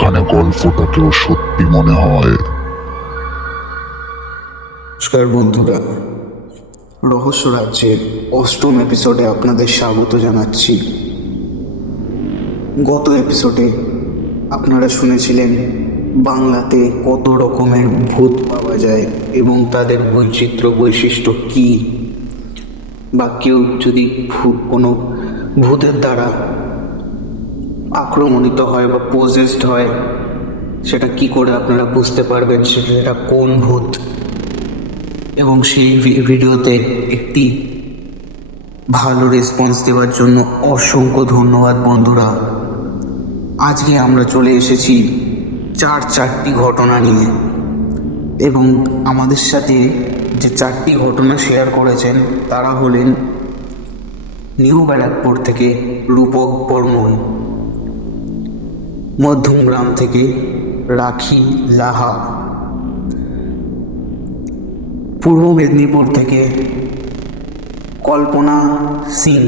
যেখানে গল্পটাকেও সত্যি মনে হয়। নমস্কার বন্ধুরা, রহস্য রাজ্যের 8ম এপিসোডে আপনাদের স্বাগত জানাচ্ছি। গত এপিসোডে আপনারা শুনেছিলেন বাংলাতে কত রকমের ভূত পাওয়া যায় এবং তাদের বৈশিষ্ট্য কী, বা কেউ যদি কোনো ভূতের দ্বারা আক্রমণিত হয় বা পজেসড হয়, সেটা কি করে আপনারা বুঝতে পারবেন সেটা কোন ভূত। এবং সেই ভিডিওতে একটি ভালো রেসপন্স দেওয়ার জন্য অসংখ্য ধন্যবাদ বন্ধুরা। আজকে আমরা চলে এসেছি চারটি ঘটনা নিয়ে, এবং আমাদের সাথে যে 4টি ঘটনা শেয়ার করেছেন তারা হলেন নিউ ব্যারাকপুর থেকে রূপক বর্মন, মধ্যমগ্রাম থেকে রাখি লাহা, পূর্ব মেদিনীপুর থেকে কল্পনা সিং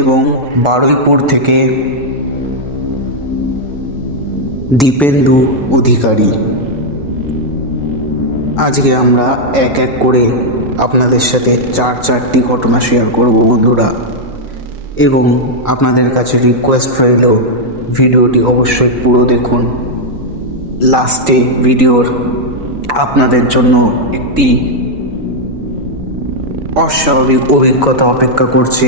এবং বারুইপুর থেকে দীপেন্দু অধিকারী। আজকে আমরা এক এক করে আপনাদের সাথে চারটি ঘটনা শেয়ার করব বন্ধুরা, এবং আপনাদের কাছে রিকোয়েস্ট রইল ভিডিওটি অবশ্যই পুরো দেখুন। লাস্টে ভিডিওর আপনাদের জন্য একটি অস্বাভাবিক অভিজ্ঞতা অপেক্ষা করছে,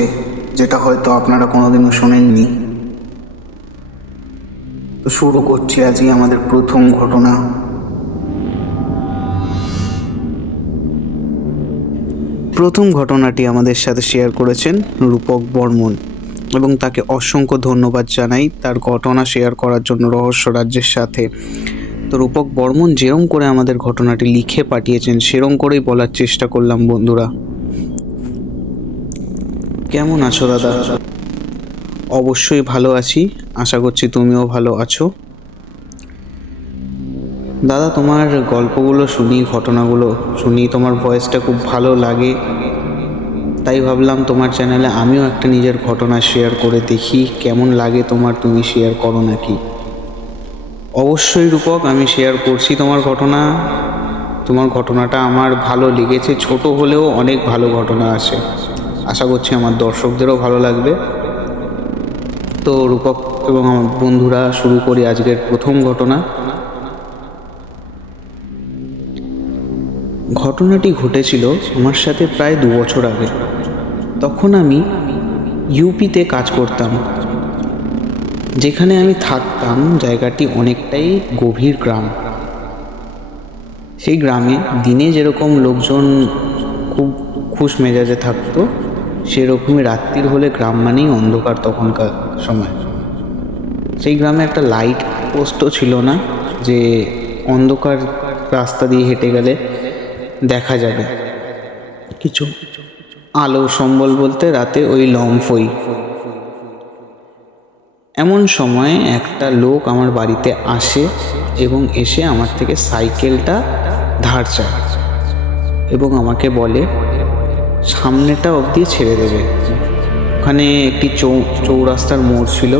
যেটা হয়তো আপনারা কোনোদিনও শোনেননি। তো শুরু করছি আজকে আমাদের প্রথম ঘটনা। প্রথম ঘটনাটি আমাদের সাথে শেয়ার করেছেন রূপক বর্মন, এবং তাকে অসংখ্য ধন্যবাদ জানাই তার ঘটনা শেয়ার করার জন্য রহস্য রাজ্যের সাথে। তো রূপক বর্মন যেরম করে আমাদের ঘটনাটি লিখে পাঠিয়েছেন সেরম করেই বলার চেষ্টা করলাম বন্ধুরা। কেমন আছো দাদা? অবশ্যই ভালো আছি, আশা করছি তুমিও ভালো আছো। দাদা, তোমার গল্পগুলো শুনি, ঘটনাগুলো শুনি, তোমার ভয়েসটা খুব ভালো লাগে, তাই ভাবলাম তোমার চ্যানেলে আমিও একটা নিজের ঘটনা শেয়ার করে দেখি কেমন লাগে তোমার, তুমি শেয়ার করো নাকি। অবশ্যই রূপক, আমি শেয়ার করছি তোমার ঘটনাটা আমার ভালো লেগেছে। ছোট হলেও অনেক ভালো ঘটনা আছে, আশা করছি আমার দর্শকদেরও ভালো লাগবে। তো রূপক এবং আমার বন্ধুরা, শুরু করি আজকের প্রথম ঘটনা। ঘটনাটি ঘটেছিল আমার সাথে প্রায় 2 বছর আগে। তখন আমি ইউপিতে কাজ করতাম। যেখানে আমি থাকতাম জায়গাটি অনেকটাই গভীর গ্রাম। সেই গ্রামে দিনে যেরকম লোকজন খুব খুশ মেজাজে থাকতো, সেরকমই রাত্রির হলে গ্রাম মানেই অন্ধকার তখনকার সময়। সেই গ্রামে একটা লাইট পোস্টও ছিল না, যে অন্ধকার রাস্তা দিয়ে হেঁটে গেলে দেখা যাবে কিছু আলো সম্বল বলতে রাতে ওই লম্ফই। এমন সময় একটা লোক আমার বাড়িতে আসে এবং এসে আমার থেকে সাইকেলটা ধার চায় এবং আমাকে বলে সামনেটা অবধি ছেড়ে দেবে। ওখানে একটি চৌরাস্তার মোড় ছিল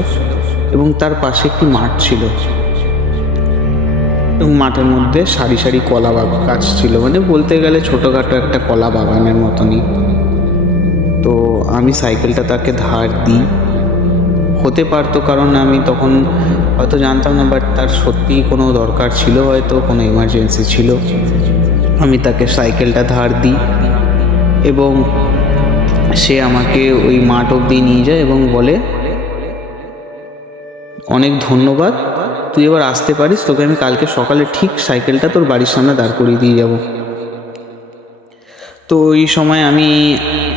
এবং তার পাশে একটি মাঠ ছিল, এবং মাঠের মধ্যে সারি সারি কলা গাছ ছিল, মানে বলতে গেলে ছোটোখাটো একটা কলা বাগানের মতনই। তো আমি সাইকেলটা তাকে ধার দিই। হতে পারতো, কারণ আমি তখন হয়তো জানতাম না, বাট তার সত্যিই কোনো দরকার ছিল, হয়তো কোনো এমার্জেন্সি ছিল। আমি তাকে সাইকেলটা ধার দিই এবং সে আমাকে ওই মাঠ অবধি নিয়ে যায় এবং বলে অনেক ধন্যবাদ, তুই এবার আসতে পারিস, তোকে আমি কালকে সকালে ঠিক সাইকেলটা তোর বাড়ির সামনে দাঁড় করিয়ে দিয়ে যাব। তো এই সময় আমি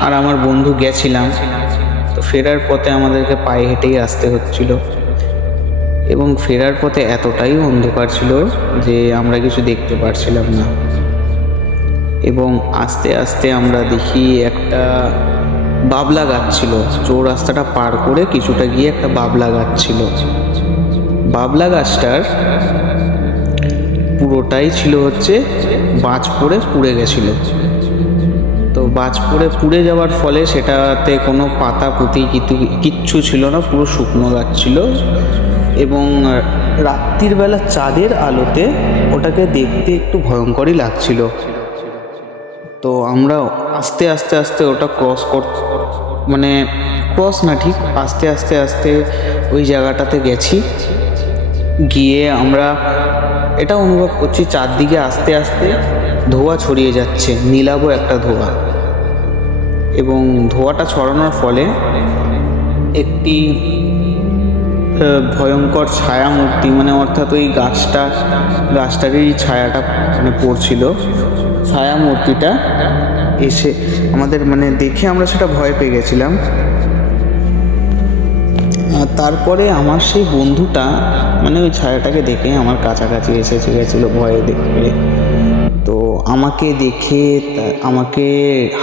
আর আমার বন্ধু গেছিলাম। তো ফেরার পথে আমাদেরকে পায়ে হেঁটেই আসতে হচ্ছিল, এবং ফেরার পথে এতটাই অন্ধকার ছিল যে আমরা কিছু দেখতে পারছিলাম না। এবং আস্তে আস্তে আমরা দেখি একটা বাবলা গাছ ছিল। চৌরাস্তাটা পার করে কিছুটা গিয়ে একটা বাবলা গাছ ছিল। বাবলা গাছটার পুরোটাই ছিল হচ্ছে বাজ পড়ে পুড়ে গেছিলো। তো বাজ পড়ে পুড়ে যাওয়ার ফলে সেটাতে কোনো পাতা পুঁতি কিচ্ছু ছিল না, পুরো শুকনো গাছ ছিল। এবং রাত্রির বেলা চাঁদের আলোতে ওটাকে দেখতে একটু ভয়ঙ্করই লাগছিল। তো আমরা আস্তে আস্তে আস্তে ওটা মানে ক্রস না, ঠিক আস্তে আস্তে আস্তে ওই জায়গাটাতে গেছি। গিয়ে আমরা এটা অনুভব করছি চারদিকে আস্তে আস্তে ধোঁয়া ছড়িয়ে যাচ্ছে, নীলাভ একটা ধোঁয়া, এবং ধোঁয়াটা ছড়ানোর ফলে একটি ভয়ঙ্কর ছায়া মূর্তি, মানে অর্থাৎ ওই গাছটারই ছায়াটা মানে পড়ছিল, ছায়া মূর্তিটা এসে আমাদের মানে দেখে আমরা সেটা ভয় পেয়ে গেছিলাম। তারপরে আমার সেই বন্ধুটা মানে ওই ছায়াটাকে দেখে আমার কাছাকাছি গেছিলো ভয়ে দেখে। তো আমাকে দেখে আমাকে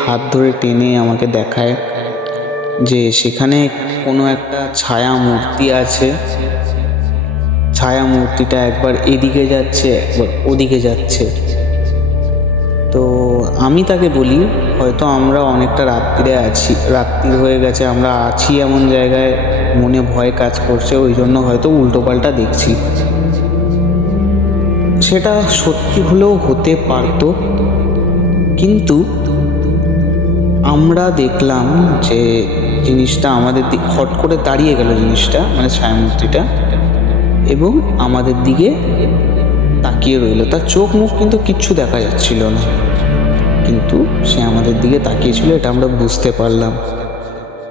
হাত ধরে টেনে আমাকে দেখায় যে সেখানে কোনো একটা ছায়া মূর্তি আছে। ছায়া মূর্তিটা একবার এদিকে যাচ্ছে, একবার ওদিকে যাচ্ছে। তো আমি তাকে বলি, হয়তো আমরা অনেকটা রাত্রি হয়ে গেছে, আমরা আছি এমন জায়গায়, মনে ভয় কাজ করছে, ওই জন্য হয়তো উল্টোপাল্টা দেখছি। সেটা সত্যি হলেও হতে পারতো, কিন্তু আমরা দেখলাম যে জিনিসটা আমাদের দিকে হট করে দাঁড়িয়ে গেল, জিনিসটা মানে ছায়ামূর্তিটা, এবং আমাদের দিকে তাকিয়ে রইল। তার চোখ মুখ কিন্তু কিচ্ছু দেখা যাচ্ছিল না, কিন্তু সে আমাদের দিকে তাকিয়েছিল, এটা আমরা বুঝতে পারলাম।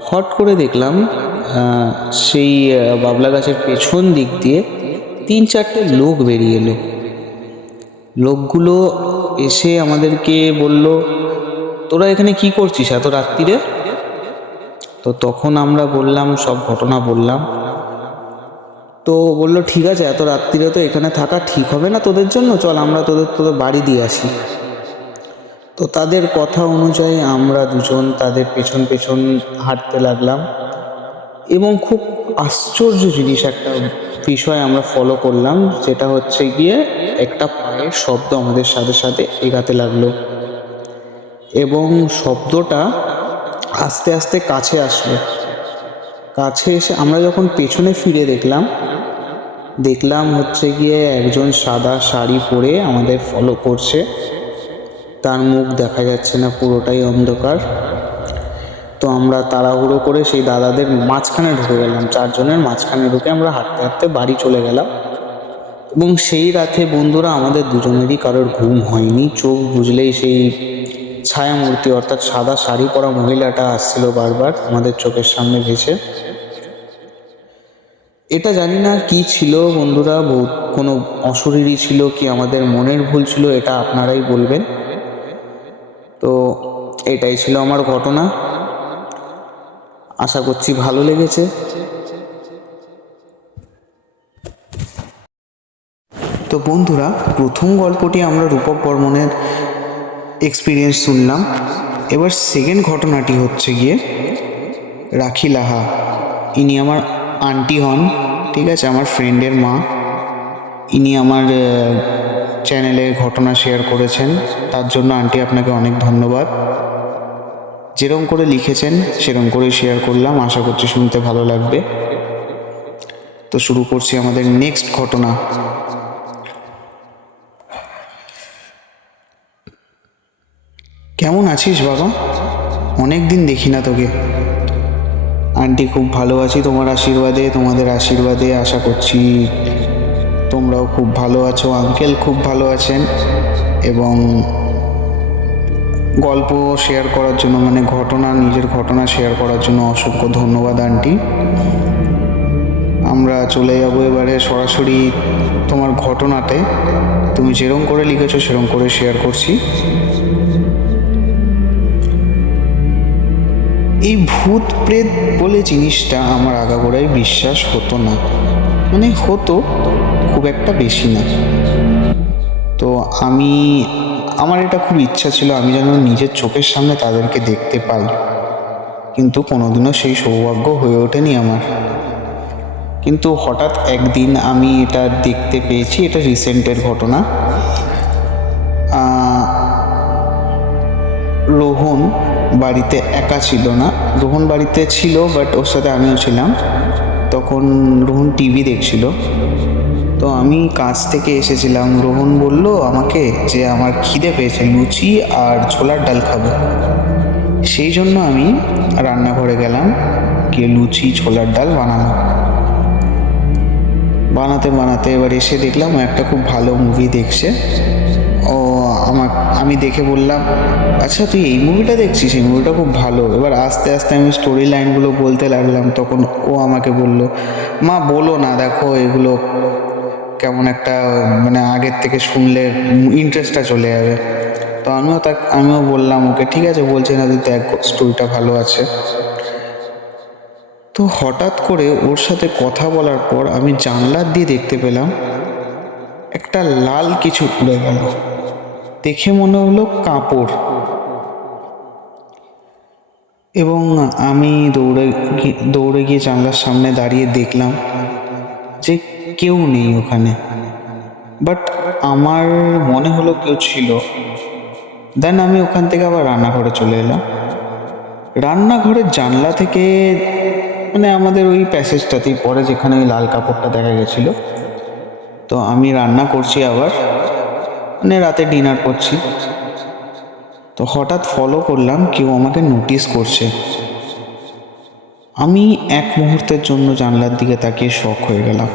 হট করে দেখলাম সেই বাবলা গাছের পেছন দিক দিয়ে 3-4টে লোক বেরিয়ে এলো। লোকগুলো এসে আমাদেরকে বলল, তোরা এখানে কি করছিস এত রাত্রিরে? তো তখন আমরা বললাম, সব ঘটনা বললাম। তো বলল, ঠিক আছে, এত রাত্রিরে তো এখানে থাকা ঠিক হবে না তোদের জন্য, চল আমরা তোদের বাড়ি দিয়ে আসি। তো তাদের কথা অনুযায়ী আমরা দুজন তাদের পেছন পেছন হাঁটতে লাগলাম, এবং খুব আশ্চর্য জিনিস একটা বিষয় আমরা ফলো করলাম, যেটা হচ্ছে গিয়ে একটা পায়ের শব্দ আমাদের সাথে সাথে এগাতে লাগলো, এবং শব্দটা আস্তে আস্তে কাছে আসলো। কাছে এসে আমরা যখন পেছনে ফিরে দেখলাম হচ্ছে গিয়ে একজন সাদা শাড়ি পরে আমাদের ফলো করছে। তার মুখ দেখা যাচ্ছে না, পুরোটাই অন্ধকার। তো আমরা তাড়াহুড়ো করে সেই দাদাদের মাঝখানে ঢুকে গেলাম, 4 জনের মাঝখানে ঢুকে আমরা হাঁটতে হাঁটতে বাড়ি চলে গেলাম। এবং সেই রাতে বন্ধুরা আমাদের দুজনেরই কারোর ঘুম হয়নি। চোখ বুঝলেই সেই ছায়ামূর্তি অর্থাৎ সাদা শাড়ি পরা মহিলাটা আসছিল বারবার আমাদের চোখের সামনে ভেসে। এটা জানি না কি ছিল বন্ধুরা, কোনো অশরীরই ছিল কি আমাদের মনের ভুল ছিল, এটা আপনারাই বলবেন। তো এটাই ছিল আমার ঘটনা, আশা করছি ভালো লেগেছে। তো বন্ধুরা, প্রথম গল্পটি আমরা রূপক বর্মনের এক্সপিরিয়েন্স শুনলাম। এবার সেকেন্ড ঘটনাটি হচ্ছে গিয়ে রাখি লাহা। ইনি আমার আন্টি হন, ঠিক আছে, আমার ফ্রেন্ডের মা। ইনি আমার চ্যানেলে ঘটনা শেয়ার করেছেন, তার জন্য আন্টি আপনাকে অনেক ধন্যবাদ। যেরকম করে লিখেছেন সেরকম করে শেয়ার করলাম, আশা করছি শুনতে ভালো লাগবে। তো শুরু করছি আমাদের নেক্সট ঘটনা। কেমন আছিস বাবা? অনেক দিন দেখি না তোকে। আন্টি খুব ভালো আছি তোমার আশীর্বাদে, তোমাদের আশীর্বাদে। আশা করছি তোমরাও খুব ভালো আছো। আঙ্কেল খুব ভালো আছেন, এবং গল্প শেয়ার করার জন্য মানে নিজের ঘটনা শেয়ার করার জন্য অসংখ্য ধন্যবাদ আন্টি। আমরা চলে যাবো এবারে সরাসরি তোমার ঘটনাতে। তুমি যেরকম করে লিখেছো সেরকম করে শেয়ার করছি। এই ভূত প্রেত বলে জিনিসটা আমার আগাগোড়াই বিশ্বাস হতো না, মানে হতো খুব একটা বেশি না। তো আমার এটা খুব ইচ্ছা ছিল আমি যেন নিজের চোখের সামনে তাদেরকে দেখতে পাই, কিন্তু কোনোদিনও সেই সৌভাগ্য হয়ে ওঠেনি আমার। কিন্তু হঠাৎ একদিন আমি এটা দেখতে পেয়েছি। এটা রিসেন্টের ঘটনা। রোহন বাড়িতে একা ছিল না, রোহন বাড়িতে ছিল, বাট ওর সাথে আমিও ছিলাম। তখন রোহন টিভি দেখছিল। তো আমি কাজ থেকে এসেছিলাম, রোহন বলল আমাকে যে আমার খিদে পেয়েছে, লুচি আর ছোলার ডাল খাবো। সেই জন্য আমি রান্নাঘরে গেলাম, গিয়ে লুচি ছোলার ডাল বানাতে বানাতে এবার এসে দেখলাম ও একটা খুব ভালো মুভি দেখছে। ও আমি দেখে বললাম, আচ্ছা তুই এই মুভিটা দেখছিস, এই মুভিটা খুব ভালো। এবার আস্তে আস্তে আমি স্টোরি লাইনগুলো বলতে লাগলাম, তখন ও আমাকে বলল, মা বলো না, দেখো এগুলো কেমন একটা, মানে আগের থেকে শুনলে ইন্টারেস্টটা চলে যাবে। তো আমিও বললাম ওকে, ঠিক আছে বলছি না, তুই দেখ, স্টোরিটা ভালো আছে। তো হঠাৎ করে ওর সাথে কথা বলার পর আমি জানলার দিয়ে দেখতে পেলাম একটা লাল কিছু উড়ে গেল। দেখে মনে হলো কাপড়, এবং আমি দৌড়ে গিয়ে জানলার সামনে দাঁড়িয়ে দেখলাম যে কেউ নেই ওখানে, বাট আমার মনে হলো কেউ ছিল। দেন আমি ওখান থেকে আবার রান্নাঘরে চলে এলাম। রান্নাঘরের জানলা থেকে, মানে আমাদের ওই প্যাসেজটাতেই পরে যেখানে ওই লাল কাপড়টা দেখা গেছিলো, তো আমি রান্না করছি আবার, মানে রাতে ডিনার করছি, তো হঠাৎ ফলো করলাম কেউ আমাকে নোটিস করছে। আমি এক মুহূর্তের জন্য জানলার দিকে তাকিয়ে শক হয়ে গেলাম।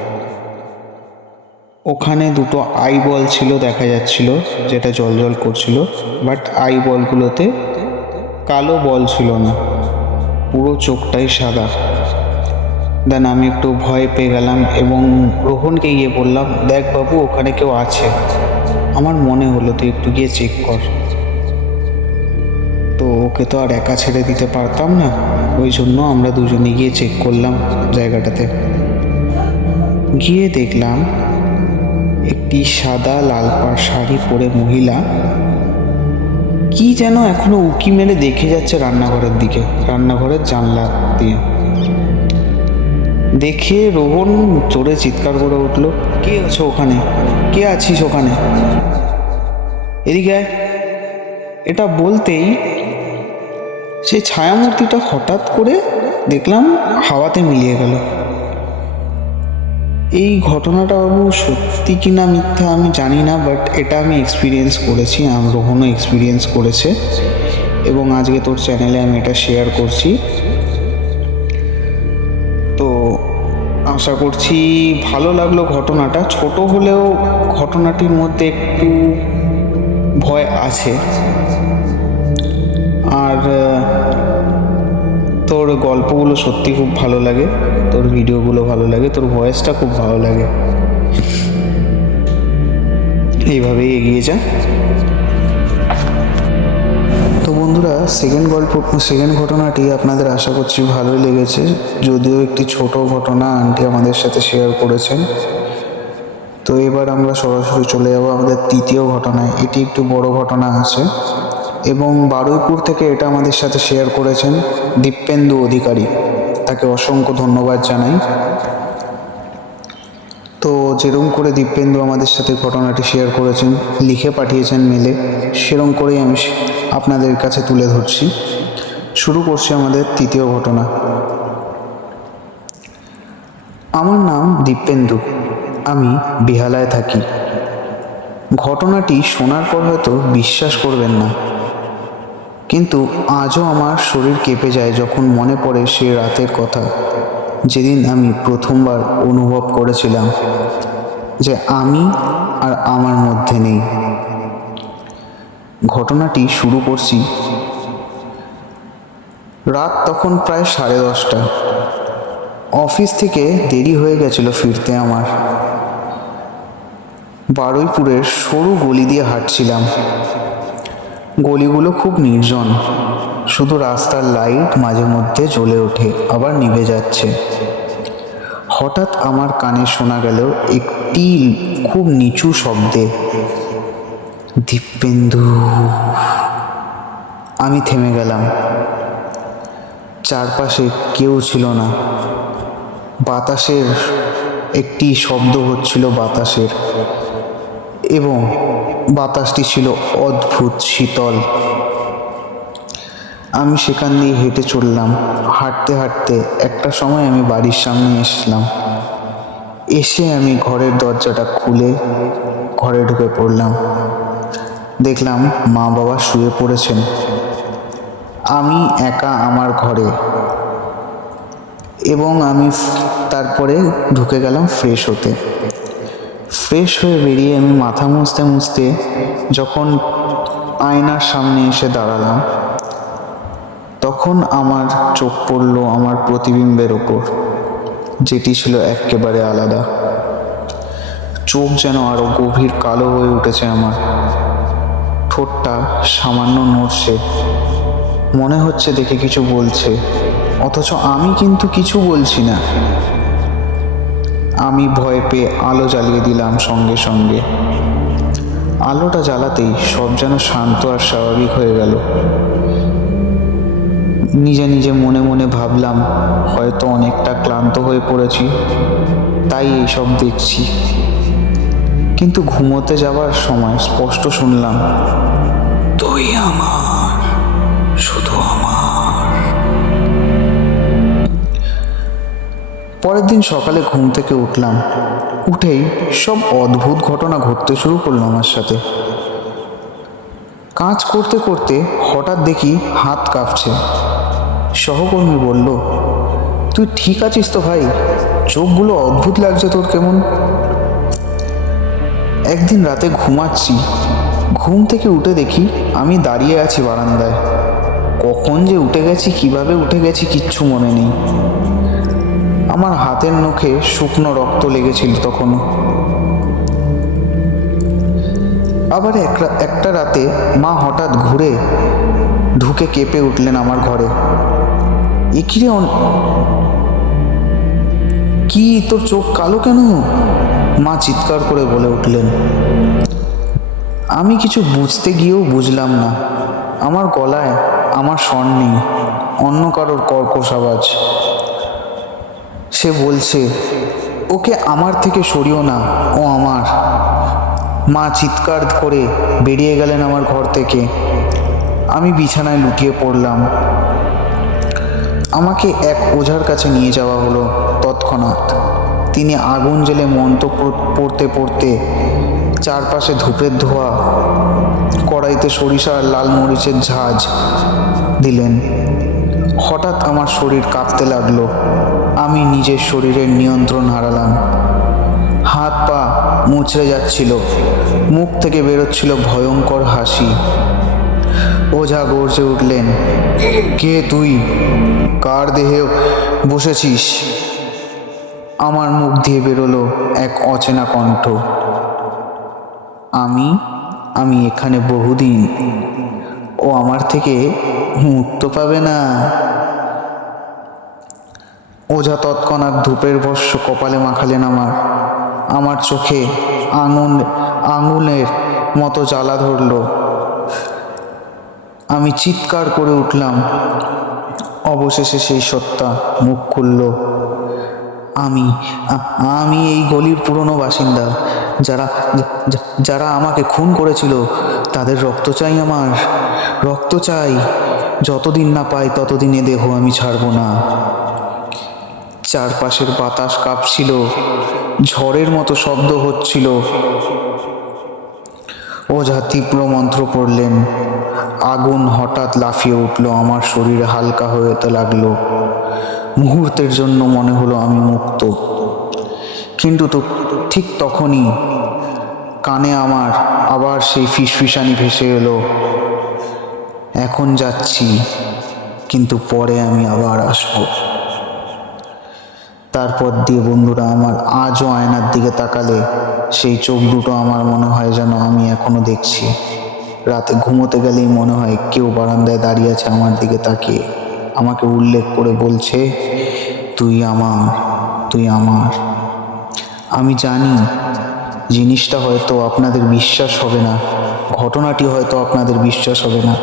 ওখানে দুটো আই বল ছিল, দেখা যাচ্ছিল, যেটা জল করছিল, বাট আই বলগুলোতে কালো বল ছিল না, পুরো চোখটাই সাদা। দেন আমি একটু ভয় পেয়ে গেলাম এবং রোহনকে গিয়ে বললাম, দেখ বাবু ওখানে কেউ আছে, আমার মনে হলো তুই একটু গিয়ে চেক কর। তো ওকে তো আর একা ছেড়ে দিতে পারতাম না, ওই জন্য আমরা দুজনে গিয়ে চেক করলাম জায়গাটাতে। গিয়ে দেখলাম একটি সাদা লাল পাড় শাড়ি পরে মহিলা কি যেন এখনো উঁকি মেরে দেখে যাচ্ছে রান্নাঘরের দিকে, রান্নাঘরের জানলা দিয়ে। দেখে রোহন জোরে চিৎকার করে উঠল, কে আছো ওখানে, কে আছিস ওখানে, এদিকে আয়। এটা বলতেই সেই ছায়ামূর্তিটা হঠাৎ করে দেখলাম হাওয়াতে মিলিয়ে গেল। এই ঘটনাটা বাবু সত্যি কি না মিথ্যা আমি জানি না, বাট এটা আমি এক্সপিরিয়েন্স করেছি, রোহনও এক্সপিরিয়েন্স করেছে, এবং আজকে তোর চ্যানেলে আমি এটা শেয়ার করছি। তো আশা করছি ভালো লাগলো ঘটনাটা, ছোট হলেও ঘটনাটির মধ্যে একটু ভয় আছে। আর তোর গল্পগুলো সত্যি খুব ভালো লাগে, তোর ভিডিওগুলো ভালো লাগে, তোর ভয়েসটা খুব ভালো লাগে। এইভাবেই এগিয়ে যা। তো বন্ধুরা, সেকেন্ড ঘটনাটি আপনাদের আশা করছি ভালোই লেগেছে, যদিও একটি ছোট ঘটনা আন্টি আমাদের সাথে শেয়ার করেছেন। তো এবার আমরা সরাসরি চলে যাব আমাদের তৃতীয় ঘটনায়। এটি একটু বড় ঘটনা আছে, এবং বারুইপুর থেকে এটা আমাদের সাথে শেয়ার করেছেন দীপেন্দু অধিকারী, তাকে অসংখ্য ধন্যবাদ জানাই। তো যেরকম করে দীপেন্দু আমাদের সাথে ঘটনাটি শেয়ার করেছেন, লিখে পাঠিয়েছেন মেলে, সেরকম করেই আমি আপনাদের কাছে তুলে ধরছি। শুরু করছি আমাদের তৃতীয় ঘটনা। আমার নাম দীপেন্দু, আমি বেহালায় থাকি। ঘটনাটি শোনার পর হয়তো বিশ্বাস করবেন না, কিন্তু আজও আমার শরীর কেঁপে যায় যখন মনে পড়ে সে রাতের কথা, যেদিন আমি প্রথমবার অনুভব করেছিলাম যে আমি আর আমার মধ্যে নেই। ঘটনাটি শুরু করছি। রাত তখন প্রায় 10:30। অফিস থেকে দেরি হয়ে গেছিল ফিরতে আমার। বারুইপুরের সরু গলি দিয়ে হাঁটছিলাম। গলিগুলো খুব নির্জন, শুধু রাস্তার লাইট মাঝে মধ্যে জ্বলে ওঠে আবার নিভে যাচ্ছে। হঠাৎ আমার কানে শোনা গেল একটি খুব নিচু শব্দে, দীপেন্দু। আমি থেমে গেলাম। চারপাশে কেউ ছিল না। বাতাসের একটি শব্দ হচ্ছিল বাতাসের, এবং বাতাসটি ছিল অদ্ভুত শীতল। আমি সেখান দিয়ে হেঁটে চললাম। হাঁটতে হাঁটতে একটা সময় আমি বাড়ির সামনে এসলাম। এসে আমি ঘরের দরজাটা খুলে ঘরে ঢুকে পড়লাম। দেখলাম মা বাবা শুয়ে পড়েছেন, আমি একা আমার ঘরে। এবং আমি তারপরে ঢুকে গেলাম ফ্রেশ হতে। ফ্রেশ হয়ে বেরিয়ে আমি মাথা মুছতে মুছতে যখন আয়নার সামনে এসে দাঁড়ালাম, তখন আমার চোখ পড়ল আমার প্রতিবিম্বের ওপর, যেটি ছিল একেবারে আলাদা। চোখ যেন আরো গভীর কালো হয়ে উঠেছে আমার, ঠোঁটটা সামান্য নড়ছে, মনে হচ্ছে দেখে কিছু বলছে, অথচ আমি কিন্তু কিছু বলছি না। আমি ভয় পেয়ে আলো জ্বালিয়ে দিলাম সঙ্গে সঙ্গে। আলোটা জ্বালাতেই সব যেন শান্ত আর স্বাভাবিক হয়ে গেল। নিজে নিজে মনে মনে ভাবলাম, হয়তো অনেকটা ক্লান্ত হয়ে পড়েছি, তাই এইসব দেখছি। কিন্তু ঘুমোতে যাবার সময় স্পষ্ট শুনলাম, তুই আমার, শুধু আমার। পরের দিন সকালে ঘুম থেকে উঠলাম, উঠেই সব অদ্ভুত ঘটনা ঘটতে শুরু করলো আমার সাথে। কাজ করতে করতে হঠাৎ দেখি হাত কাঁপছে। সহকর্মী বলল, তুই ঠিক আছিস তো ভাই? চোখগুলো অদ্ভুত লাগছে তোর কেমন। একদিন রাতে ঘুমাচ্ছি, ঘুম থেকে উঠে দেখি আমি দাঁড়িয়ে আছি বারান্দায়। কখন যে উঠে গেছি, কিভাবে উঠে গেছি কিচ্ছু মনে নেই। আমার হাতের নখে শুকনো রক্ত লেগেছিল তখনও। আবার একটা রাতে মা হঠাৎ ঘুরে ঢুকে কেঁপে উঠলেন আমার ঘরে। এ কি রে, কি তোর চোখ কালো কেন? মা চিৎকার করে বলে উঠলেন। আমি কিছু বুঝতে গিয়েও বুঝলাম না। আমার গলায় আমার স্বর নেই, অন্য কারোর কর্কশ আওয়াজ। সে বলছে, ওকে আমার থেকে সরিও না, ও আমার। মা চিৎকার করে বেরিয়ে গেলেন আমার ঘর থেকে। আমি বিছানায় লুটিয়ে পড়লাম। আমাকে এক ওঝার কাছে নিয়ে যাওয়া হলো তৎক্ষণাৎ। তিনি আগুন জ্বেলে মন্ত্র পড়তে পড়তে চারপাশে ধূপের ধোঁয়া, কড়াইতে সরিষা আর লাল মরিচের ঝাঁজ দিলেন। হঠাৎ আমার শরীর কাঁপতে লাগলো। আমি নিজের শরীরের নিয়ন্ত্রণ হারালাম। হাত পা মুচড়ে যাচ্ছিল, মুখ থেকে বেরোচ্ছিল ভয়ঙ্কর হাসি। ওঝা গর্জে উঠলেন, কে তুই? কার দেহে বসেছিস? আমার মুখ দিয়ে বেরোলো এক অচেনা কণ্ঠ, আমি এখানে বহুদিন, ও আমার থেকে মুক্ত পাবে না। ওঝা তৎক্ষণাৎ ধূপের ভস্য কপালে মাখালেন আমার চোখে আঙুলের মতো জ্বালা ধরল। আমি চিৎকার করে উঠলাম। অবশেষে সেই সত্তা মুখ খুলল। আমি এই গলির পুরনো বাসিন্দা। যারা আমাকে খুন করেছিল তাদের রক্ত চাই, আমার রক্ত চাই। যতদিন না পাই ততদিন এ দেহ আমি ছাড়ব না। চারপাশের বাতাস কাঁপছিল, ঝড়ের মতো শব্দ হচ্ছিল। ওঝা তীব্র মন্ত্র পড়লেন। আগুন হঠাৎ লাফিয়ে উঠল, আমার শরীর হালকা হতে লাগলো। মুহূর্তের জন্য মনে হলো আমি মুক্ত। কিন্তু ঠিক তখনই কানে আমার আবার সেই ফিসফিসানি ভেসে এলো, এখন যাচ্ছি, কিন্তু পরে আমি আবার আসবো। তারপর দিয়ে বন্ধুরা, আমার আজও আয়নার দিকে তাকালে সেই চোখ দুটো আমার মনে হয় যেন আমি এখনো দেখছি। রাতে ঘুমোতে গেলেই মনে হয় কেউ বারান্দায় দাঁড়িয়ে আছে আমার দিকে তাকিয়ে, আমাকে উল্লেখ করে বলছে, তুই আমার, তুই আমার। আমি জানি জিনিসটা হয়তো আপনাদের বিশ্বাস হবে না, ঘটনাটি হয়তো আপনাদের বিশ্বাস হবে না,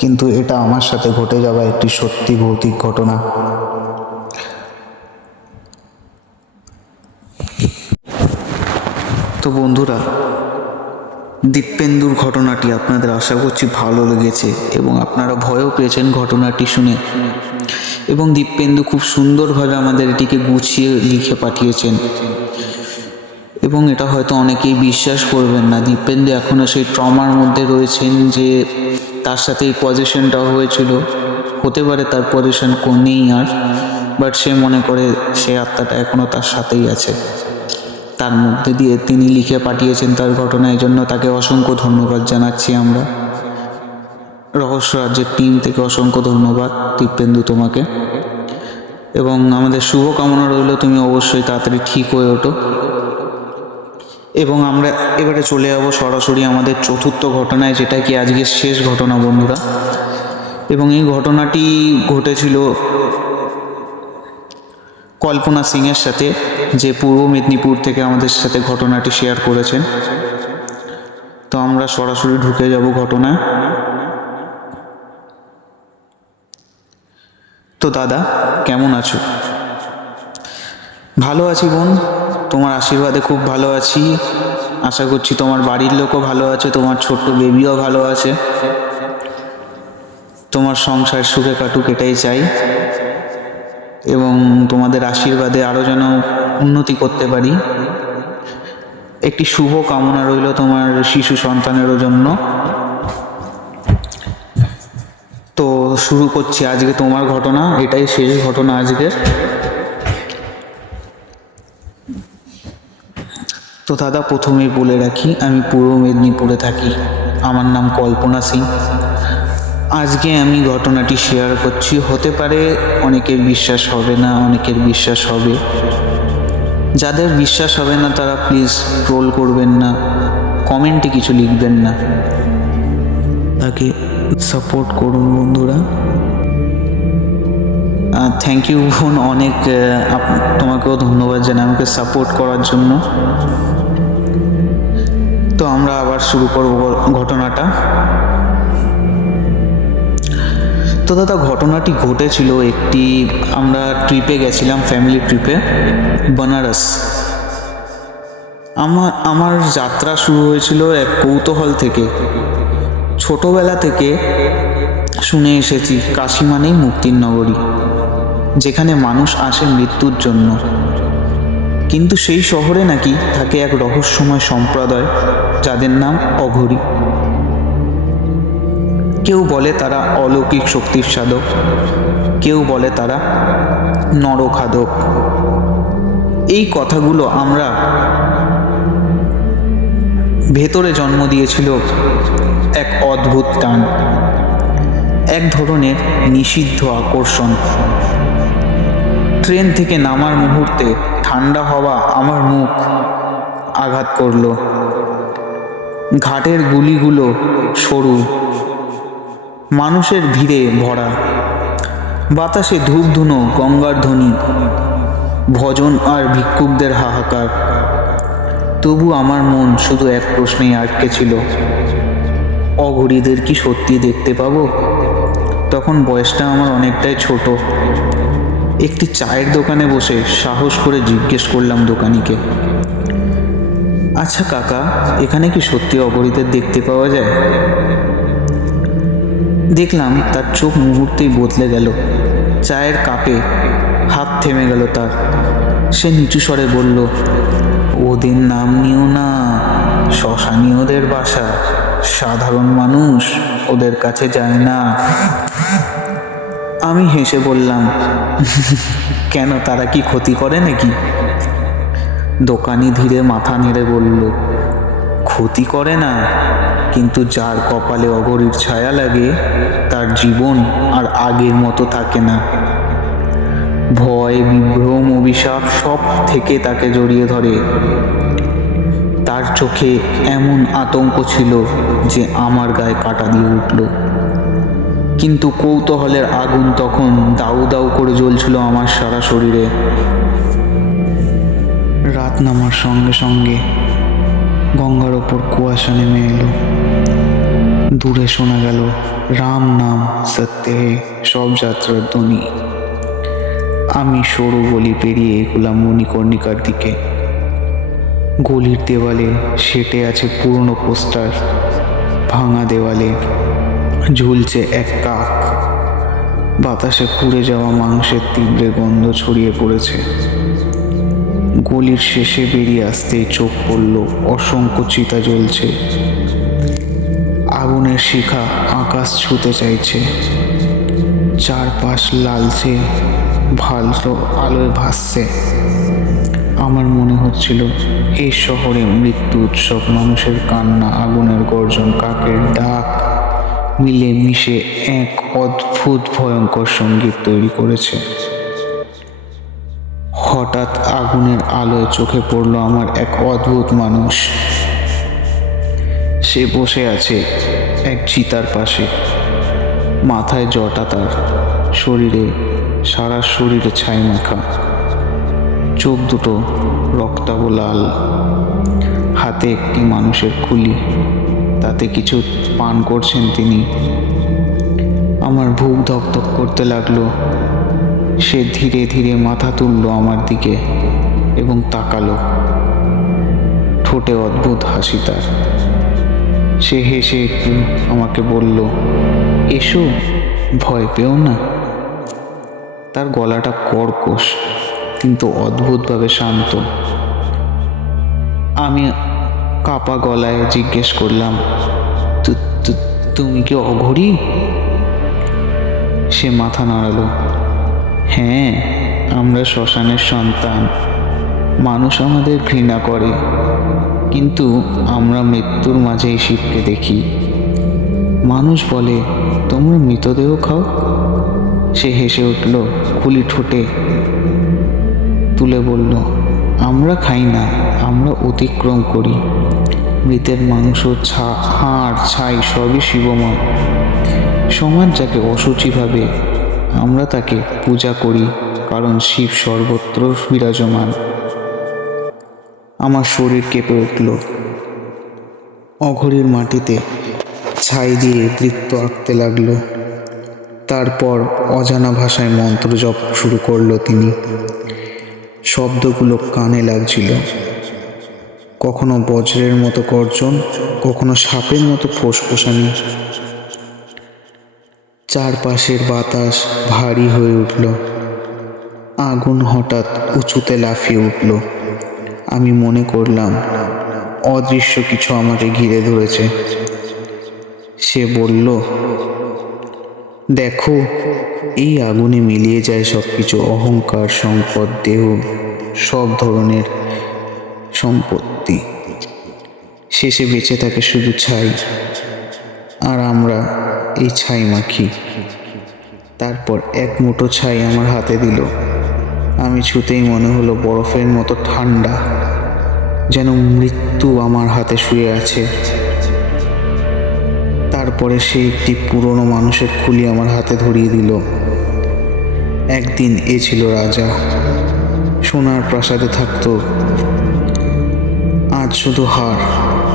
কিন্তু এটা আমার সাথে ঘটে যাওয়া একটি সত্যি ভৌতিক ঘটনা। তো বন্ধুরা, দিব্যেন্দুর ঘটনাটি আপনাদের আশা করছি ভালো লেগেছে এবং আপনারা ভয়ও পেয়েছেন ঘটনাটি শুনে। এবং দীপেন্দু খুব সুন্দরভাবে আমাদের এটিকে গুছিয়ে লিখে পাঠিয়েছেন। এবং এটা হয়তো অনেকেই বিশ্বাস করবেন না, দীপেন্দু এখনও সেই ট্রমার মধ্যে রয়েছেন যে তার সাথে এই পজিশনটা হয়েছিল। হতে পারে তার পজিশন নেই আর, বাট সে মনে করে সে আত্মাটা এখনও তার সাথেই আছে। তার মধ্যে দিয়ে তিনি লিখে পাঠিয়েছেন তার ঘটনা, এই জন্য তাকে অসংখ্য ধন্যবাদ জানাচ্ছি আমরা রহস্য রাজ্যের টিম থেকে। অসংখ্য ধন্যবাদ দীপেন্দু তোমাকে, এবং আমাদের শুভকামনা রইল তুমি অবশ্যই তাড়াতাড়ি ঠিক হয়ে ওঠো। এবং আমরা এবারে চলে যাব সরাসরি আমাদের চতুর্থ ঘটনায়, যেটা কি আজকের শেষ ঘটনা বন্ধুরা। এবং এই ঘটনাটি ঘটেছিল কল্পনা সিংয়ের সাথে, যে পূর্ব মেদিনীপুর থেকে আমাদের সাথে ঘটনাটি শেয়ার করেছেন। তো আমরা সরাসরি ঢুকে যাব ঘটনায়। তো দাদা কেমন আছো? ভালো আছি বোন, তোমার আশীর্বাদে খুব ভালো আছি। আশা করছি তোমার বাড়ির লোকও ভালো আছে, তোমার ছোট্ট বেবিও ভালো আছে। তোমার সংসার সুখে কাটুক এটাই চাই, এবং তোমাদের আশীর্বাদে আরও যেন উন্নতি করতে পারি। একটি শুভ কামনা রইল তোমার শিশু সন্তানেরও জন্য। তো শুরু করছি আজকে তোমার ঘটনা, এটাই শেষ ঘটনা আজকের। তো দাদা প্রথমেই বলে রাখি, আমি পূর্ব মেদিনীপুরে থাকি, আমার নাম কল্পনা সিং। আজকে আমি ঘটনাটি শেয়ার করছি। হতে পারে অনেকের বিশ্বাস হবে না, অনেকের বিশ্বাস হবে। যাদের বিশ্বাস হবে না তারা প্লিজ ট্রোল করবেন না, কমেন্টে কিছু লিখবেন না, তাকে সাপোর্ট করুন বন্ধুরা। থ্যাংক ইউ বোন, অনেক তোমাকেও ধন্যবাদ জানাই আমাকে সাপোর্ট করার জন্য। তো আমরা আবার শুরু করব ঘটনাটা। তো দাদা ঘটনাটি ঘটেছিল একটি, আমরা ট্রিপে গেছিলাম, ফ্যামিলি ট্রিপে বেনারস। আমার যাত্রা শুরু হয়েছিল এক কৌতূহল থেকে। ছোটবেলা থেকে শুনে এসেছি কাশী মানেই মুক্তির নগরী, যেখানে মানুষ আসে মৃত্যুর জন্য। কিন্তু সেই শহরে নাকি থাকে এক রহস্যময় সম্প্রদায়, যাদের নাম অঘরী। কেউ বলে তারা অলৌকিক শক্তির সাধক, কেউ বলে তারা নরখাদক। এই কথাগুলো আমরা ভেতরে জন্ম দিয়েছিল এক অদ্ভুত টান, এক ধরনের নিষিদ্ধ আকর্ষণ। ট্রেন থেকে নামার মুহূর্তে ঠান্ডা হওয়া আমার মুখ আঘাত করল। ঘাটের গুলিগুলো সরু, মানুষের ভিড়ে ভরা, বাতাসে ধূপধুনো, গঙ্গার ধ্বনি, ভজন আর ভিক্ষুকদের হাহাকার। তবু আমার মন শুধু এক প্রশ্নেই আটকে ছিল, অঘরীদের কি সত্যি দেখতে পাবো? তখন বয়সটা আমার অনেকটাই ছোট। একটি চায়ের দোকানে বসে সাহস করে জিজ্ঞেস করলাম দোকানিকে, আচ্ছা কাকা, এখানে কি সত্যি অঘরীদের দেখতে পাওয়া যায়? দেখলাম তার চোখ মুহূর্তেই বদলে গেল, চায়ের কাপে হাত থেমে গেল তার। সে নিচু স্বরে বলল, ওদের নাম নিও না, শ্মশানী ওদের বাসা, সাধারণ মানুষ ওদের কাছে যায় না। আমি হেসে বললাম, কেন, তারা কি ক্ষতি করে নাকি? দোকানি ধীরে মাথা নেড়ে বলল, ক্ষতি করে না, কিন্তু যার কপালে অঘরীর ছায়া লাগে তার জীবন আর আগের মতো থাকে না। ভয়, বিভ্রম, অভিশাপ সব থেকে তাকে জড়িয়ে ধরে। তার চোখে এমন আতঙ্ক ছিল যে আমার গায়ে কাঁটা দিয়ে উঠল। কিন্তু কৌতূহলের আগুন তখন দাউ দাউ করে জ্বলছিল আমার সারা শরীরে। রাত নামার সঙ্গে সঙ্গে গঙ্গার ওপর কুয়াশা নেমে এলো। দূরে শোনা গেল রাম নাম সত্যে সব যাত্রার ধ্বনি। আমি সরু গলি পেরিয়ে এগোলাম মণিকর্ণিকার দিকে। গলির দেওয়ালে সেটে আছে পুরনো পোস্টার, ভাঙা দেওয়ালে ঝুলছে এক কাক, বাতাসে পুড়ে যাওয়া মাংসের তীব্র গন্ধ ছড়িয়ে পড়েছে। গলির শেষে বেরিয়ে আসতেই চোখ পড়ল অসংখ্য চিতা জ্বলছে। আগুনের শিখা আকাশ ছুঁতে চাইছে। চারপাশ লালচে ভালো আলোয় ভাসছে। আমার মনে হচ্ছিল এই শহরে মৃত্যু উৎসব, মানুষের কান্না, আগুনের গর্জন, কাকের ডাক মিলে মিশে এক অদ্ভুত ভয়ঙ্কর সঙ্গীত তৈরি করেছে। হঠাৎ আগুনের আলোয় চোখে পড়ল আমার এক অদ্ভুত মানুষ। সে বসে আছে এক চিতার পাশে। মাথায় জটা, তার সারা শরীরে ছাই মাখা, চোখ দুটো রক্তাভ লাল, হাতে একটি মানুষের খুলি, তাতে কিছু পান করছেন তিনি। আমার বুক ধকধক করতে লাগলো। সে ধীরে ধীরে মাথা তুলল আমার দিকে এবং তাকালো। ঠোঁটে অদ্ভুত হাসি তার। সে হেসে একটু আমাকে বলল, এসো, ভয় পেও না। তার গলাটা কর্কশ কিন্তু অদ্ভুতভাবে শান্ত। আমি কাপা গলায় জিজ্ঞেস করলাম, তুমি কি অঘরী? সে মাথা নাড়ালো। হ্যাঁ, আমরা শ্মশানের সন্তান। মানুষ আমাদের ঘৃণা করে, কিন্তু আমরা মৃত্যুর মাঝেই শিবকে দেখি। মানুষ বলে, তোমরা মৃতদেহ খাও। সে হেসে উঠল, খুলি ঠোঁটে তুলে বলল, আমরা খাই না, আমরা অতিক্রম করি। মৃতের মাংস, হাড়, ছাই সবই শিবময়। সমাজ যাকে অশুচি ভাবে, আমরা তাকে পূজা করি, কারণ শিব সর্বত্র বিরাজমান। আমার শরীর কেঁপে উঠল। অঘরীর মাটিতে ছাই দিয়ে বৃত্ত আঁকতে লাগলো। তারপর অজানা ভাষায় মন্ত্র জপ শুরু করলো তিনি। শব্দগুলো কানে লাগছিল, কখনো বজ্রের মতো গর্জন, কখনো সাপের মতো ফোঁসফোঁসানি। চারপাশের বাতাস ভারী হয়ে উঠল। আগুন হঠাৎ উঁচুতে লাফিয়ে উঠল। আমি মনে করলাম অদৃশ্য কিছু আমাকে ঘিরে ধরেছে। সে বলল, দেখো, এই আগুনে মিলিয়ে যায় সব কিছু, অহংকার, সম্পদ, দেহ, সব ধরনের সম্পত্তি। শেষে বেঁচে থাকে শুধু ছাই, আর আমরা এই ছাই মাখি। তারপর এক মুঠো ছাই আমার হাতে দিল। আমি ছুঁতেই মনে হলো বরফের মতো ঠান্ডা, যেন মৃত্যু আমার হাতে শুয়ে আছে। তারপরে সে একটি পুরনো মানুষের খুলি আমার হাতে ধরিয়ে দিল। একদিন এ ছিল রাজা, সোনার প্রাসাদে থাকতো। আজ শুধু হার।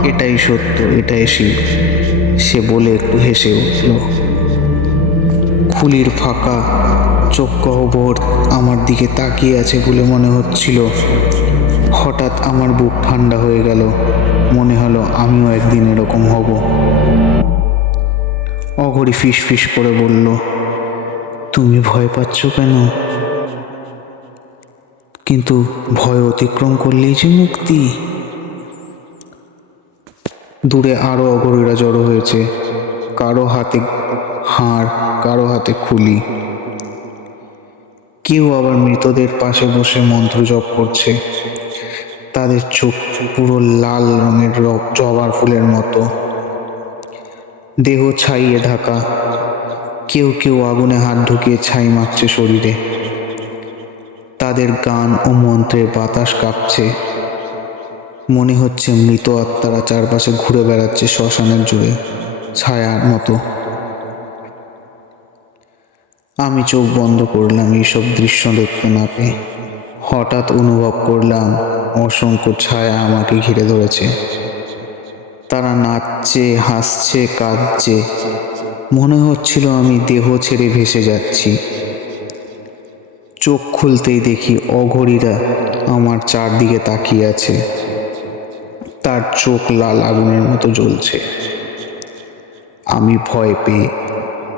এটাই সত্য, এটাই শিব, সে বলে একটু হেসে উঠল। খুলির ফাঁকা চোখ গহ্বর আমার দিকে তাকিয়ে আছে বলে মনে হচ্ছিল। হঠাৎ আমার বুক ঠান্ডা হয়ে গেল। মনে হলো আমিও একদিন এরকম হব। অঘরী ফিস ফিস করে বলল, তুমি ভয় পাচ্ছ কেন? কিন্তু ভয় অতিক্রম করলেই যে মুক্তি। দূরে আরো অঘরীরা জড়ো হয়েছে, কারো হাতে হাড়, কারো হাতে খুলি। কেউ আবার মৃতদের পাশে বসে মন্ত্র জপ করছে। তাদের চোখ পুরো লাল রঙের জবা ফুলের মতো, দেহ ছাইয়ে ঢাকা। কেউ কেউ আগুনে হাত ঢুকিয়ে ছাই মাখছে শরীরে। তাদের গান ও মন্ত্রে বাতাস কাঁপছে। মনে হচ্ছে মৃত আত্মারা চারপাশে ঘুরে বেড়াচ্ছে শ্মশানের জুড়ে, ছায়ার মতো। আমি চোখ বন্ধ করলাম এইসব দৃশ্য দেখতে না পেয়ে। হঠাৎ অনুভব করলাম অসংখ্য ছায়া আমাকে ঘিরে ধরেছে। তারা নাচছে, হাসছে, কাঁদছে। মনে হচ্ছিল আমি দেহ ছেড়ে ভেসে যাচ্ছি। চোখ খুলতেই দেখি অঘরীরা আমার চারদিকে তাকিয়ে আছে। তার চোখ লাল আগুনের মতো জ্বলছে। আমি ভয় পেয়ে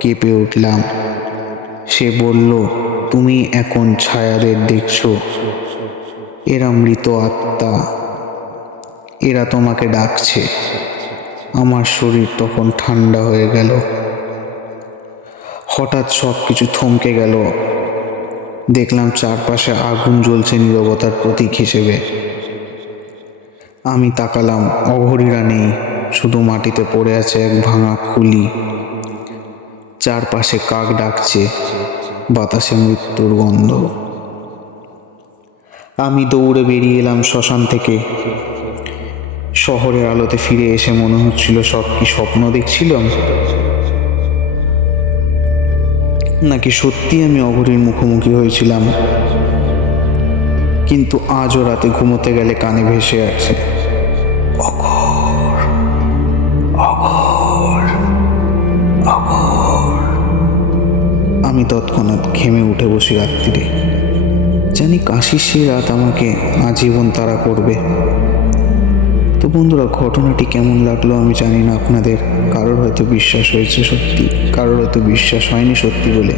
কেঁপে উঠলাম। সে বলল, তুমি এখন ছায়াদের দেখছো, এরা মৃত আত্মা, এরা তোমাকে ডাকছে। আমার শরীর তখন ঠান্ডা হয়ে গেল। হঠাৎ সব কিছু থমকে গেল। দেখলাম চারপাশে আগুন জ্বলছে নীরবতার প্রতীক হিসেবে। আমি তাকালাম, অঘরীরা নেই, শুধু মাটিতে পড়ে আছে এক ভাঙা খুলি। চারপাশে কাক ডাকছে, বাতাসে মৃত্যুর গন্ধ। আমি দৌড়ে বেরিয়ে এলাম শ্মশান থেকে। শহরের আলোতে ফিরে এসে মনে হচ্ছিল সব কি স্বপ্ন দেখছিলাম, নাকি সত্যি আমি অঘরীর মুখোমুখি হয়েছিলাম। কিন্তু আজও রাতে ঘুমোতে গেলে কানে ভেসে আছে, অঘোর, অঘোর, অঘোর। আমি তৎক্ষণাৎ ঘেমে উঠে বসি রাত্রিরে। জানি কাশির সেই রাত আমাকে আজীবন তাড়া করবে। তো বন্ধুরা, ঘটনাটি কেমন লাগলো আমি জানি না আপনাদের। কারোর হয়তো বিশ্বাস হয়েছে সত্যি, কারোর হয়তো বিশ্বাস হয়নি সত্যি বলে।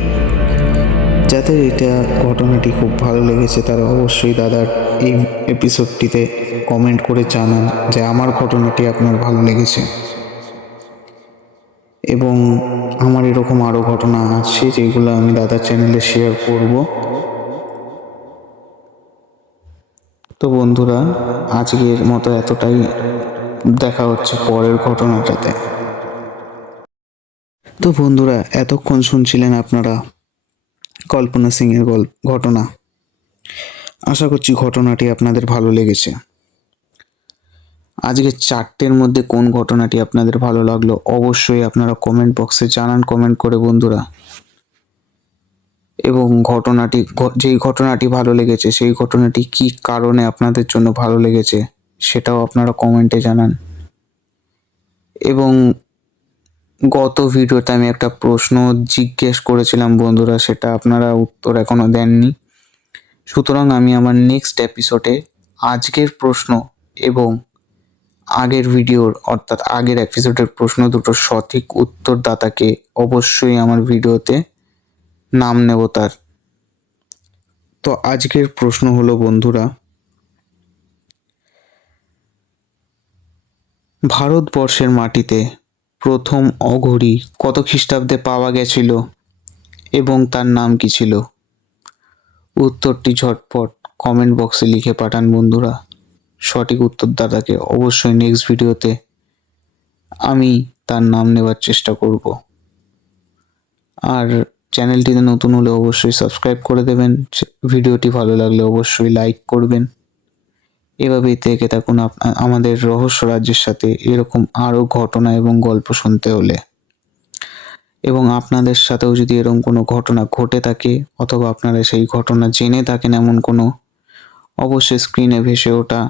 যাদের এটা ঘটনাটি খুব ভালো লেগেছে তারা অবশ্যই দাদার এই এপিসোডটিতে কমেন্ট করে জানান যে আমার ঘটনাটি আপনার ভালো লেগেছে। এবং আমার এরকম আরও ঘটনা আছে যেগুলো আমি দাদার চ্যানেলে শেয়ার করব। তো বন্ধুরা, আজকের মতো এতটাই। দেখা হচ্ছে পরের ঘটনাটাতে। তো বন্ধুরা, এতক্ষণ শুনছিলেন আপনারা কল্পনা সিংয়ের ঘটনা। আশা করছি ঘটনাটি আপনাদের ভালো লেগেছে। আজকে চারটের মধ্যে কোন ঘটনাটি আপনাদের ভালো লাগলো অবশ্যই আপনারা কমেন্ট বক্সে জানান, কমেন্ট করে বন্ধুরা। এবং যেই ঘটনাটি ভালো লেগেছে সেই ঘটনাটি কী কারণে আপনাদের জন্য ভালো লেগেছে সেটাও আপনারা কমেন্টে জানান। এবং গত ভিডিওতে আমি একটা প্রশ্ন জিজ্ঞেস করেছিলাম বন্ধুরা, সেটা আপনারা উত্তর এখনও দেননি। সুতরাং আমি আমার নেক্সট এপিসোডে আজকের প্রশ্ন এবং আগের ভিডিওর অর্থাৎ আগের এপিসোডের প্রশ্ন দুটোর সঠিক উত্তরদাতাকে অবশ্যই আমার ভিডিওতে নাম নেব তার। তো আজকের প্রশ্ন হলো বন্ধুরা, ভারতবর্ষের মাটিতে প্রথম অঘরী কত খ্রিস্টাব্দে পাওয়া গেছিল এবং তার নাম কি ছিল? উত্তরটি ঝটপট কমেন্ট বক্সে লিখে পাঠান বন্ধুরা। সঠিক উত্তরদাতাকে অবশ্যই নেক্সট ভিডিওতে আমি তার নাম নেওয়ার চেষ্টা করব। আর চ্যানেলটিতে নতুন হলে অবশ্যই সাবস্ক্রাইব করে দেবেন। ভিডিওটি ভালো লাগলে অবশ্যই লাইক করবেন। এভাবেই থেকে থাকুন আমাদের রহস্য রাজ্যের সাথে এরকম আরও ঘটনা এবং গল্প শুনতে হলে। এবং আপনাদের সাথেও যদি এরকম কোনো ঘটনা ঘটে থাকে অথবা আপনারা সেই ঘটনা জেনে থাকেন এমন কোনো, অবশ্যই স্ক্রিনে ভেসে ওঠা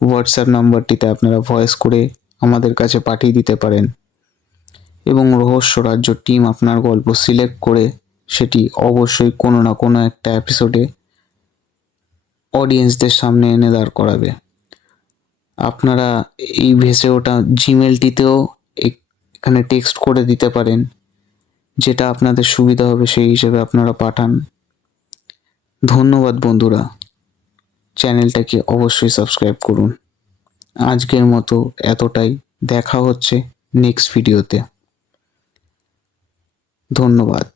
হোয়াটসঅ্যাপ নাম্বারটিতে আপনারা ভয়েস করে আমাদের কাছে পাঠিয়ে দিতে পারেন। এবং রহস্য রাজ্য টিম আপনার গল্প সিলেক্ট করে সেটি অবশ্যই কোনো না কোনো একটা এপিসোডে অডিয়েন্সদের সামনে এনে দাঁড় করাবে। আপনারা এই ভেসে ওঠা জিমেলটিতেও এখানে টেক্সট করে দিতে পারেন, যেটা আপনাদের সুবিধা হবে সেই হিসেবে আপনারা পাঠান। ধন্যবাদ বন্ধুরা, চ্যানেলটাকে অবশ্যই সাবস্ক্রাইব করুন। আজকের মতো এতটাই। দেখা হচ্ছে নেক্সট ভিডিওতে। ধন্যবাদ।